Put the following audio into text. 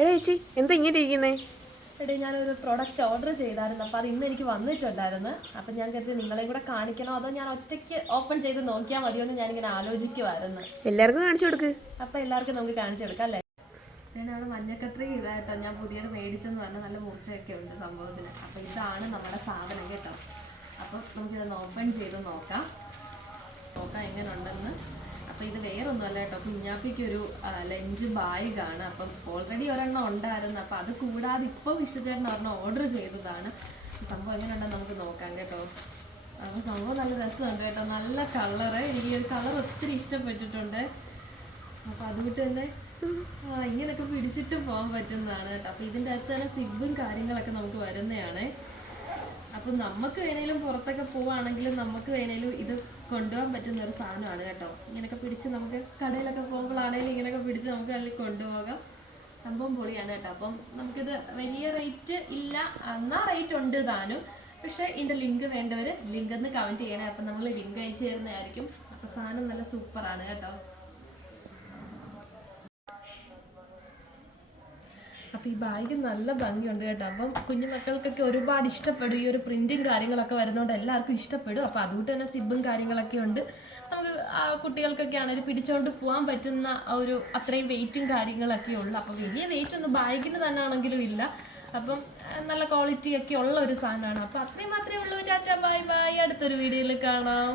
എടാ ചേച്ചി എന്താ ഇങ്ങനെ ഇരിക്കുന്നേ? എടേ ഞാനൊരു പ്രൊഡക്റ്റ് ഓർഡർ ചെയ്തായിരുന്നു. അപ്പോൾ അത് ഇന്ന് എനിക്ക് വന്നിട്ടുണ്ടായിരുന്നു. അപ്പം ഞാൻ കരുതി നിങ്ങളെയും കൂടെ കാണിക്കണോ അതോ ഞാൻ ഒറ്റയ്ക്ക് ഓപ്പൺ ചെയ്ത് നോക്കിയാൽ മതിയോ എന്ന് ഞാനിങ്ങനെ ആലോചിക്കുമായിരുന്നു. എല്ലാവർക്കും കാണിച്ചു കൊടുക്ക്. അപ്പോൾ എല്ലാവർക്കും നമുക്ക് കാണിച്ചു കൊടുക്കാം അല്ലേ? ഞാൻ അവിടെ മഞ്ഞക്കത്രി ഇതായിട്ടോ ഞാൻ പുതിയത് മേടിച്ചെന്ന് പറഞ്ഞാൽ നല്ല മൂർച്ചയൊക്കെ ഉണ്ട് സംഭവത്തിന്. അപ്പോൾ ഇതാണ് നമ്മുടെ സാധനം കേട്ടോ. അപ്പം നമുക്കിതൊന്ന് ഓപ്പൺ ചെയ്ത് നോക്കാം എങ്ങനെ ഉണ്ടെന്ന്. അപ്പോൾ ഇത് വേറൊന്നുമല്ല കേട്ടോ, കുഞ്ഞാപ്പിക്കൊരു ലഞ്ച് ബാഗാണ്. അപ്പം ഓൾറെഡി ഒരെണ്ണം ഉണ്ടായിരുന്നു. അപ്പം അത് കൂടാതെ ഇപ്പോൾ വിശ്വചേട്ടൻ ഒരെണ്ണം ഓർഡർ ചെയ്തതാണ്. സംഭവം എങ്ങനെ ഉണ്ടെന്ന് നമുക്ക് നോക്കാം കേട്ടോ. അപ്പോൾ സംഭവം നല്ല രസമുണ്ട് കേട്ടോ, നല്ല കളറ്. എനിക്ക് ഈ ഒരു കളർ ഒത്തിരി ഇഷ്ടപ്പെട്ടിട്ടുണ്ട്. അപ്പം അതുകൊണ്ട് തന്നെ ഇങ്ങനെയൊക്കെ പിടിച്ചിട്ട് പോകാൻ പറ്റുന്നതാണ് കേട്ടോ. അപ്പോൾ ഇതിൻ്റെ അകത്ത് തന്നെ സിബും കാര്യങ്ങളൊക്കെ നമുക്ക് വരുന്നതാണ്. അപ്പം നമുക്ക് വേണേലും പുറത്തൊക്കെ പോവുകയാണെങ്കിലും നമുക്ക് വേണേലും ഇത് കൊണ്ടുപോകാൻ പറ്റുന്ന ഒരു സാധനമാണ് കേട്ടോ. ഇങ്ങനെയൊക്കെ പിടിച്ച് നമുക്ക് കടയിലൊക്കെ പോകുമ്പോഴാണെങ്കിലും ഇങ്ങനെയൊക്കെ പിടിച്ച് നമുക്ക് അതിൽ കൊണ്ടുപോകാം. സംഭവം പൊളിയാണ് കേട്ടോ. അപ്പം നമുക്കിത് വലിയ റേറ്റ് ഇല്ല, എന്നാൽ റേറ്റ് ഉണ്ട് താനും. പക്ഷേ ഇതിൻ്റെ ലിങ്ക് വേണ്ടവർ ലിങ്ക് ഒന്ന് കമൻറ്റ് ചെയ്യണേ. അപ്പം നമ്മൾ ലിങ്ക് അയച്ചു തരുന്നതായിരിക്കും. അപ്പം സാധനം നല്ല സൂപ്പറാണ് കേട്ടോ. അപ്പോൾ ഈ ബാഗ് നല്ല ഭംഗിയുണ്ട് കേട്ടോ. അപ്പം കുഞ്ഞു മക്കൾക്കൊക്കെ ഒരുപാട് ഇഷ്ടപ്പെടും. ഈ ഒരു പ്രിൻറ്റും കാര്യങ്ങളൊക്കെ വരുന്നതുകൊണ്ട് എല്ലാവർക്കും ഇഷ്ടപ്പെടും. അപ്പോൾ അതുകൊണ്ട് തന്നെ സിബും കാര്യങ്ങളൊക്കെ ഉണ്ട്. നമുക്ക് കുട്ടികൾക്കൊക്കെ ആണെങ്കിൽ പിടിച്ചുകൊണ്ട് പോകാൻ പറ്റുന്ന ഒരു അത്രയും വെയിറ്റും കാര്യങ്ങളൊക്കെ ഉള്ളു. അപ്പോൾ വലിയ വെയിറ്റ് ഒന്നും ബാഗിന് തന്നെ ആണെങ്കിലും ഇല്ല. അപ്പം നല്ല ക്വാളിറ്റി ഒക്കെ ഉള്ള ഒരു സാധനമാണ്. അപ്പോൾ അത്രയും മാത്രമേ ഉള്ളൂ. ടാറ്റ ബൈ ബൈ, അടുത്തൊരു വീഡിയോയിൽ കാണാം.